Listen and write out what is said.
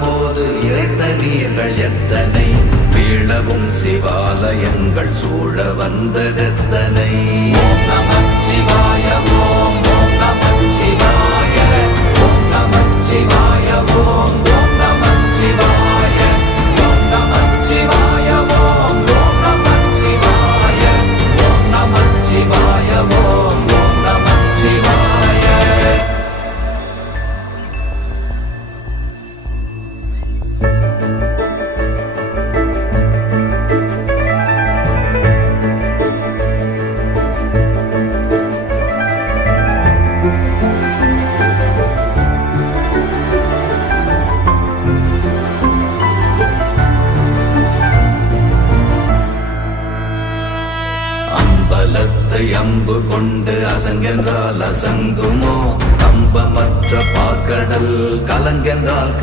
போது இறைத்த நீர்கள் எத்தனை, வீழவும் சிவாலயங்கள் சூழ வந்ததெத்தனை. ஓம் நமச்சிவாய ஓம் ஓம் நமச்சிவாய ஓம் நமச்சிவாய ஓம் ஓம் நமச்சிவாய ஓம் நமச்சிவாய ஓம் ஓம் நமச்சிவாய ஓம் நமச்சிவாய ஓம் ஓம் நமச்சிவாய. அம்பலத்தை அம்பு கொண்டு அசங்கென்றால் அசங்குமோ, கம்பமற்ற பார்க்கடல் கலங்கென்றால்